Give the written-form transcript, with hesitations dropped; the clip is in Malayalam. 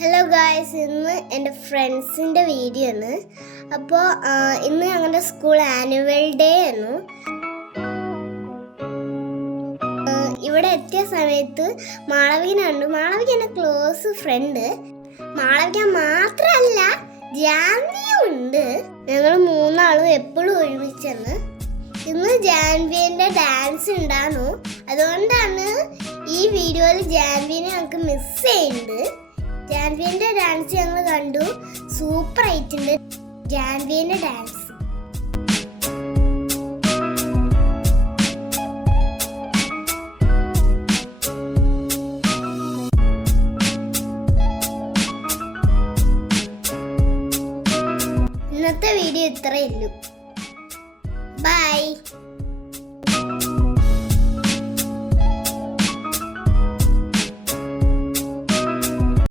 ഹലോ ഗായ്സ്, ഇന്ന് എൻ്റെ ഫ്രണ്ട്സിൻ്റെ വീഡിയോ ആണ്. അപ്പോൾ ഇന്ന് ഞങ്ങളുടെ സ്കൂൾ ആനുവൽ ഡേ ആയിരുന്നു. ഇവിടെ എത്തിയ സമയത്ത് മാളവികനുണ്ട്. മാളവിക എൻ്റെ ക്ലോസ് ഫ്രണ്ട്. മാളവിക മാത്രമല്ല, ജാൻവിയും ഉണ്ട്. ഞങ്ങൾ മൂന്നാളും എപ്പോഴും ഒരുമിച്ചാണ്. ഇന്ന് ജാൻവിൻ്റെ ഡാൻസ് ഉണ്ടായിരുന്നു. അതുകൊണ്ടാണ് ഈ വീഡിയോയിൽ ജാൻവിനെ ഞങ്ങൾക്ക് മിസ് ചെയ്യുന്നുണ്ട്. ജാൻവിന്റെ ഡാൻസ് ഞങ്ങൾ കണ്ടു, സൂപ്പർ ആയിട്ടുണ്ട് ജാൻവിന്റെ ഡാൻസ്. ഇന്നത്തെ വീഡിയോ ഇത്രയേ ഉള്ളൂ. ബൈ.